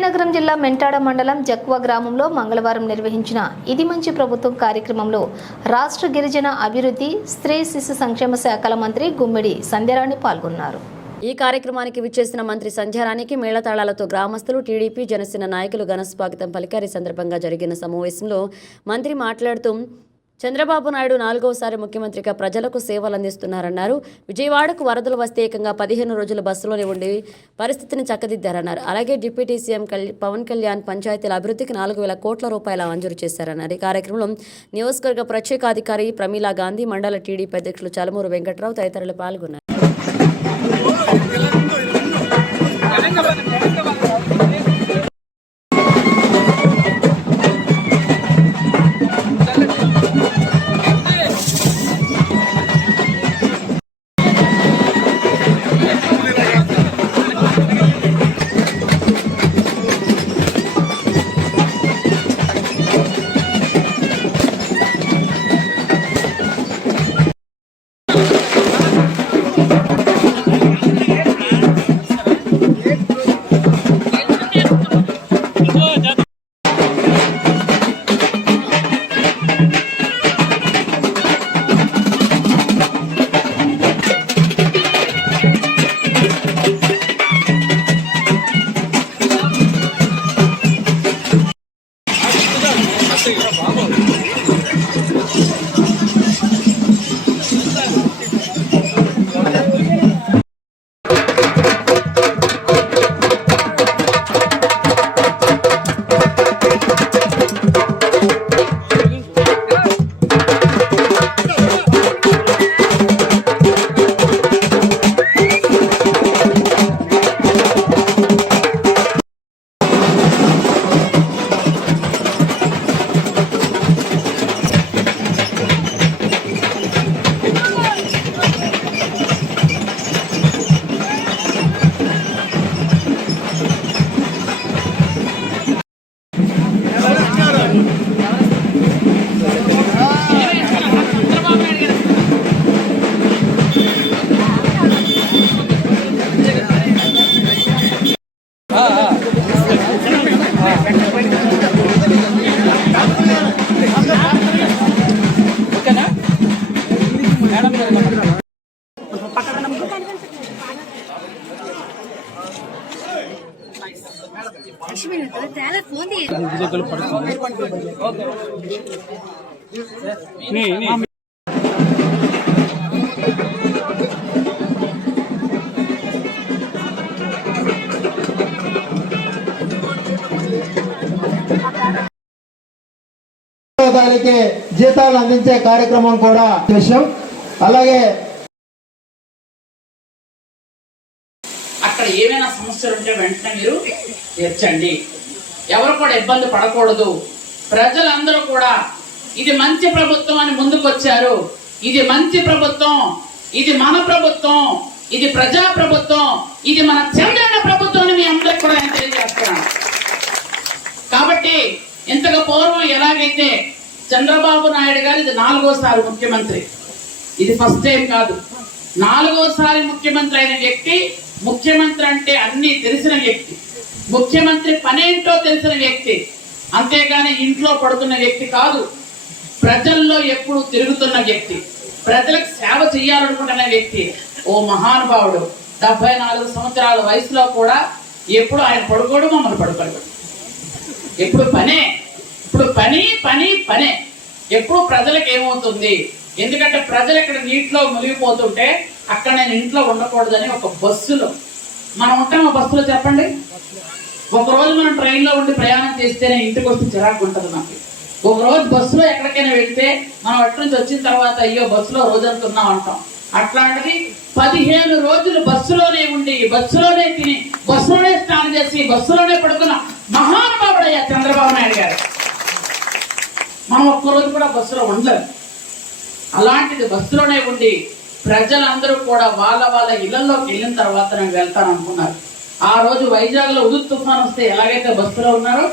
విజయనగరం జిల్లా మెంటాడ మండలం జక్వా గ్రామంలో మంగళవారం నిర్వహించిన ఇది మంచి ప్రభుత్వం కార్యక్రమంలో రాష్ట్ర గిరిజన అభివృద్ధి స్త్రీ శిశు సంక్షేమ శాఖల మంత్రి గుమ్మిడి సంధ్యారాణి పాల్గొన్నారు. ఈ కార్యక్రమానికి విచ్చేసిన మంత్రి సంధ్యారాణికి మేళతాళాలతో గ్రామస్తులు, టీడీపీ, జనసేన నాయకులు ఘన స్వాగతం పలికారు. ఈ సందర్భంగా జరిగిన సమావేశంలో మంత్రి మాట్లాడుతూ చంద్రబాబు నాయుడు 4వసారి ముఖ్యమంత్రిగా ప్రజలకు సేవలు అందిస్తున్నారన్నారు. విజయవాడకు వరదలు వస్తే ఏకంగా 15 రోజులు బస్సులోనే ఉండి పరిస్థితిని చక్కదిద్దారన్నారు. అలాగే డిప్యూటీ సీఎం పవన్ కళ్యాణ్ పంచాయతీల అభివృద్ధికి 4,000 కోట్ల రూపాయల మంజూరు చేశారన్నారు. ఈ కార్యక్రమంలో నియోజకవర్గ ప్రత్యేకాధికారి ప్రమీలా గాంధీ, మండల టీడీపీ అధ్యక్షులు చలమూరు వెంకట్రావు తదితరులు పాల్గొన్నారు. దానికి జీతాలు అందించే కార్యక్రమం కూడా చేశాం. అలాగే అక్కడ ఏమైనా సమస్యలు ఉంటే వెంటనే మీరు తీర్చండి. ఎవరు కూడా ఇబ్బంది పడకూడదు. ప్రజలందరూ కూడా ఇది మంచి ప్రభుత్వం అని ముందుకు వచ్చారు. ఇది మంచి ప్రభుత్వం, ఇది మన ప్రభుత్వం, ఇది ప్రజా ప్రభుత్వం, ఇది మన చంద్రన్న ప్రభుత్వం అని మీ అందరికి కూడా నేను తెలియజేస్తున్నాను. కాబట్టి ఇంతకు పూర్వం ఎలాగైతే చంద్రబాబు నాయుడు గారు ఇది 4వసారి ముఖ్యమంత్రి, ఇది ఫస్ట్ టైం కాదు. 4వసారి ముఖ్యమంత్రి అయిన వ్యక్తి, ముఖ్యమంత్రి అంటే అన్ని తెలిసిన వ్యక్తి, ముఖ్యమంత్రి పనేంటో తెలిసిన వ్యక్తి, అంతేగాని ఇంట్లో పడుతున్న వ్యక్తి కాదు. ప్రజల్లో ఎప్పుడు తిరుగుతున్న వ్యక్తి, ప్రజలకు సేవ చేయాలనుకుంటున్న వ్యక్తి. ఓ మహానుభావుడు 74 సంవత్సరాల వయసులో కూడా ఎప్పుడు ఆయన పడుకోడు, మమ్మల్ని పడుకోడు. ఎప్పుడు పనే, ఇప్పుడు పని పని పనే. ఎప్పుడు ప్రజలకు ఏమవుతుంది, ఎందుకంటే ప్రజలు ఇక్కడ నీటిలో మునిగిపోతుంటే అక్కడ నేను ఇంట్లో ఉండకూడదని ఒక బస్సులో మనం ఉంటాం. ఆ బస్సులో చెప్పండి, ఒకరోజు మనం ట్రైన్లో ఉండి ప్రయాణం చేస్తేనే ఇంటికి వస్తే చిరాకు ఉంటుంది నాకు. ఒకరోజు బస్సులో ఎక్కడికైనా వెళ్తే మనం అటు నుంచి వచ్చిన తర్వాత అయ్యో బస్సులో రోజంతా ఉన్నాం అంటాం. అట్లాంటిది 15 రోజులు బస్సులోనే ఉండి, బస్సులోనే తిని, బస్సులోనే స్నానం చేసి, బస్సులోనే పడుకున్న మహానుభావుడయ్యా చంద్రబాబు నాయుడు గారు. మనం ఒక్కరోజు కూడా బస్సులో ఉండలేదు. అలాంటిది బస్సులోనే ఉండి ప్రజలందరూ కూడా వాళ్ళ వాళ్ళ ఇళ్లలోకి వెళ్ళిన తర్వాత నేను వెళ్తాను అనుకున్నారు. ఆ రోజు వైజాగ్ లో ఉదుత్ తుఫాన్ వస్తే ఎలాగైతే బస్సులో ఉన్నారో,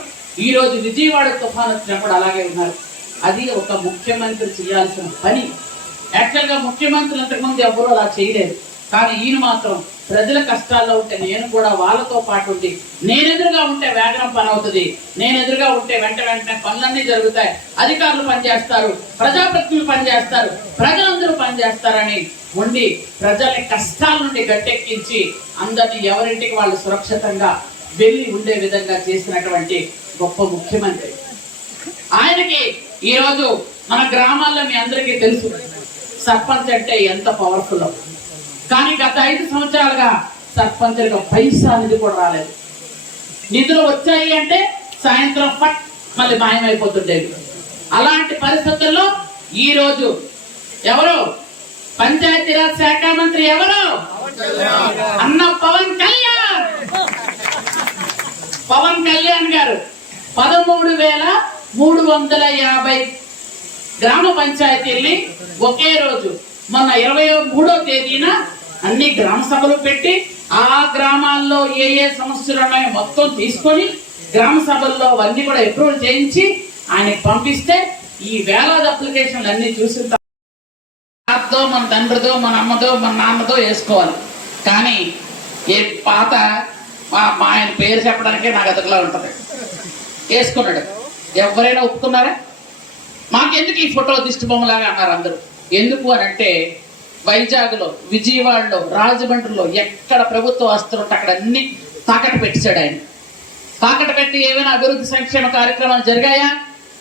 ఈ రోజు విజయవాడ తుఫాన్ వచ్చినప్పుడు అలాగే ఉన్నారు. అది ఒక ముఖ్యమంత్రి చేయాల్సిన పని. యాక్చువల్ గా ముఖ్యమంత్రులు ఇంతకుముందు ఎవరు అలా చేయలేదు. కానీ ఈయన మాత్రం ప్రజల కష్టాల్లో ఉంటే నేను కూడా వాళ్ళతో పాటు ఉండి, నేను ఎదురుగా ఉంటే వేగనం పని అవుతుంది, నేను ఎదురుగా ఉంటే వెంటనే పనులన్నీ జరుగుతాయి, అధికారులు పనిచేస్తారు, ప్రజాప్రతినిధులు పనిచేస్తారు, ప్రజలందరూ పనిచేస్తారని ఉండి ప్రజల్ని కష్టాల నుండి గట్టెక్కించి అందరినీ ఎవరింటికి వాళ్ళు సురక్షితంగా వెళ్ళి ఉండే విధంగా చేసినటువంటి గొప్ప ముఖ్యమంత్రి. ఆయనకి ఈరోజు మన గ్రామాల్లో మీ అందరికీ తెలుసు సర్పంచ్ అంటే ఎంత పవర్ఫుల్. కానీ గత 5 సంవత్సరాలుగా సర్పంచ్గా పైసా నిధి కూడా రాలేదు. నిధులు వచ్చాయి అంటే సాయంత్రం ఫట్ మళ్ళీ మాయమైపోతుండేవి. అలాంటి పరిస్థితుల్లో ఈ రోజు ఎవరు పంచాయతీరాజ్ శాఖ మంత్రి ఎవరు? అన్న పవన్ కళ్యాణ్. పవన్ కళ్యాణ్ గారు 13,350 గ్రామ పంచాయతీల్ని ఒకే రోజు మొన్న 23వ తేదీన అన్ని గ్రామ సభలు పెట్టి ఆ గ్రామాల్లో ఏ సమస్యలు ఉన్నాయో మొత్తం తీసుకొని గ్రామ సభల్లో అవన్నీ కూడా అప్రూవల్ చేయించి ఆయనకి పంపిస్తే ఈ వేలాది అప్లికేషన్లు అన్ని చూసిన తాతదో, మన తండ్రిదో, మన అమ్మదో, మన నాన్నదో వేసుకోవాలి. కానీ ఏ పాత మా ఆయన పేరు చెప్పడానికే నాకు అదకలా ఉంటది. వేసుకున్నాడు. ఎవరైనా ఒప్పుకున్నారా? మాకెందుకు ఈ ఫోటో దిష్టి బొమ్మలాగా అన్నారు అందరూ. ఎందుకు అని అంటే వైజాగ్లో, విజయవాడలో, రాజమండ్రిలో ఎక్కడ ప్రభుత్వ ఆస్తులు ఉంటే అక్కడ అన్ని తాకట్టు పెట్టాడు ఆయన. తాకట్టు పెట్టి ఏమైనా అభివృద్ధి సంక్షేమ కార్యక్రమాలు జరిగాయా?